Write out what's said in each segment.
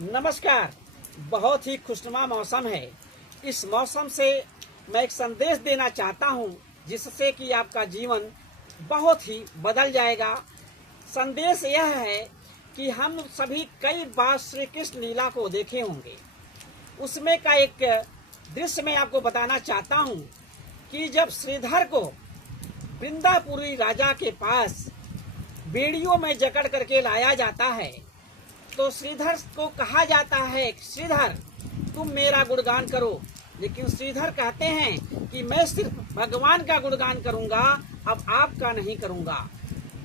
नमस्कार। बहुत ही खुशनुमा मौसम है। इस मौसम से मैं एक संदेश देना चाहता हूं, जिससे कि आपका जीवन बहुत ही बदल जाएगा। संदेश यह है कि हम सभी कई बार श्री कृष्ण लीला को देखे होंगे। उसमें का एक दृश्य मैं आपको बताना चाहता हूं कि जब श्रीधर को वृंदापुरी राजा के पास बेड़ियों में जकड़ करके लाया जाता है, तो श्रीधर को कहा जाता है, श्रीधर तुम मेरा गुणगान करो। लेकिन श्रीधर कहते हैं कि मैं सिर्फ भगवान का गुणगान करूंगा, अब आपका नहीं करूंगा।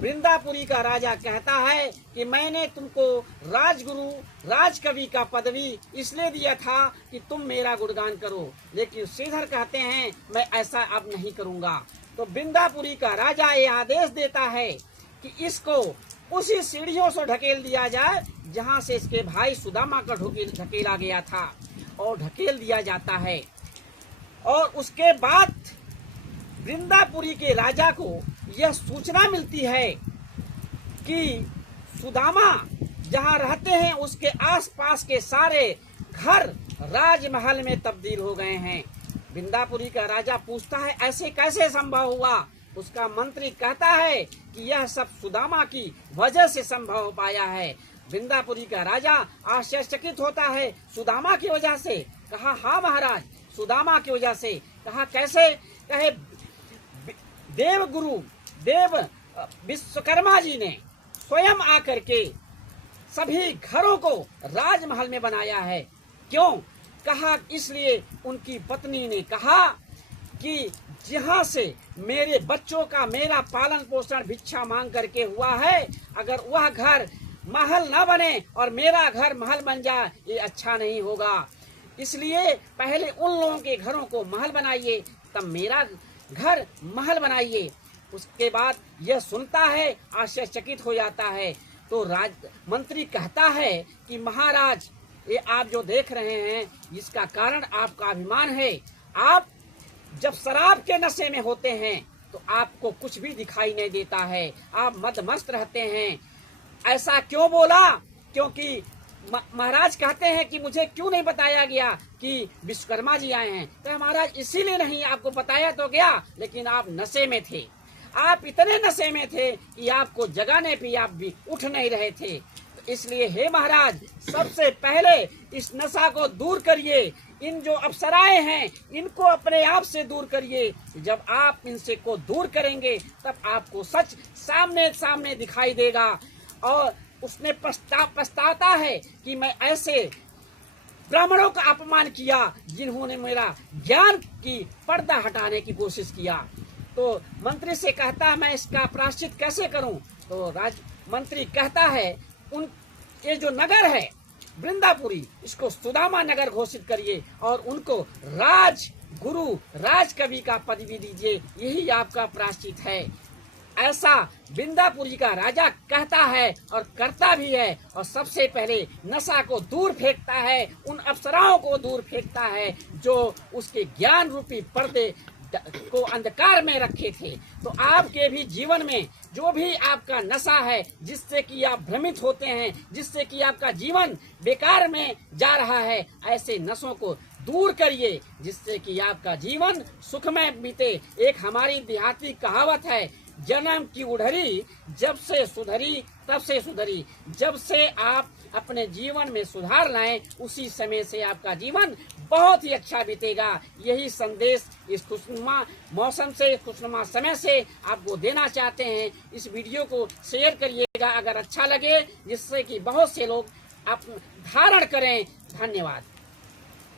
वृंदापुरी का राजा कहता है कि मैंने तुमको राजगुरु राजकवि का पदवी इसलिए दिया था कि तुम मेरा गुणगान करो। लेकिन श्रीधर कहते हैं मैं ऐसा अब नहीं करूंगा। तो वृंदापुरी का राजा ये आदेश देता है कि इसको उसी सीढ़ियों से ढकेल दिया जाए जहां से इसके भाई सुदामा का ढकेला गया था, और ढकेल दिया जाता है। और उसके बाद वृंदापुरी के राजा को यह सूचना मिलती है कि सुदामा जहां रहते हैं उसके आसपास के सारे घर राजमहल में तब्दील हो गए हैं। वृंदापुरी का राजा पूछता है ऐसे कैसे संभव हुआ। उसका मंत्री कहता है कि यह सब सुदामा की वजह से संभव हो पाया है। वृंदापुरी का राजा आश्चर्यचकित होता है, सुदामा की वजह से? कहा हाँ महाराज, सुदामा की वजह से। कहा कैसे? कहे देव विश्वकर्मा जी ने स्वयं आकर के सभी घरों को राजमहल में बनाया है। क्यों? कहा इसलिए उनकी पत्नी ने कहा कि जहाँ से मेरे बच्चों का मेरा पालन पोषण भिक्षा मांग करके हुआ है, अगर वह घर महल न बने और मेरा घर महल बन जाए, ये अच्छा नहीं होगा। इसलिए पहले उन लोगों के घरों को महल बनाइए, तब मेरा घर महल बनाइए। उसके बाद यह सुनता है, आश्चर्यचकित हो जाता है। तो मंत्री कहता है कि महाराज, ये आप जो देख रहे हैं इसका कारण आपका अभिमान है। आप जब शराब के नशे में होते हैं तो आपको कुछ भी दिखाई नहीं देता है, आप मदमस्त रहते हैं। ऐसा क्यों बोला? क्योंकि महाराज कहते हैं कि मुझे क्यों नहीं बताया गया कि विश्वकर्मा जी आए हैं। तो महाराज इसीलिए नहीं, आपको बताया तो गया, लेकिन आप नशे में थे। आप इतने नशे में थे कि आपको जगाने पे आप भी उठ नहीं रहे थे। तो इसलिए हे महाराज, सबसे पहले इस नशा को दूर करिए। इन जो अप्सराएं हैं इनको अपने आप से दूर करिए। जब आप इनसे को दूर करेंगे तब आपको सच सामने सामने दिखाई देगा। और उसने पछताता है कि मैं ऐसे ब्राह्मणों का अपमान किया जिन्होंने मेरा ज्ञान की पर्दा हटाने की कोशिश किया। तो मंत्री से कहता है मैं इसका प्रायश्चित कैसे करूं? तो मंत्री कहता है ये जो नगर है वृंदापुरी, इसको सुदामा नगर घोषित करिए और उनको राजगुरु राजकवि का पदवी दीजिए, यही आपका प्रायश्चित है। ऐसा वृंदापुरी का राजा कहता है और करता भी है। और सबसे पहले नशा को दूर फेंकता है, उन अप्सराओं को दूर फेंकता है जो उसके ज्ञान रूपी पर्दे को अंधकार में रखे थे। तो आपके भी जीवन में जो भी आपका नशा है, जिससे कि आप भ्रमित होते हैं, जिससे कि आपका जीवन बेकार में जा रहा है, ऐसे नशों को दूर करिए जिससे कि आपका जीवन सुखमय बीते। एक हमारी देहाती कहावत है, जन्म की उधरी जब से सुधरी तब से सुधरी। जब से आप अपने जीवन में सुधार लाएं, उसी समय से आपका जीवन बहुत ही अच्छा बीतेगा। यही संदेश इस खुशनुमा मौसम से, खुशनुमा समय से आपको देना चाहते हैं। इस वीडियो को शेयर करिएगा अगर अच्छा लगे, जिससे कि बहुत से लोग आप धारण करें। धन्यवाद।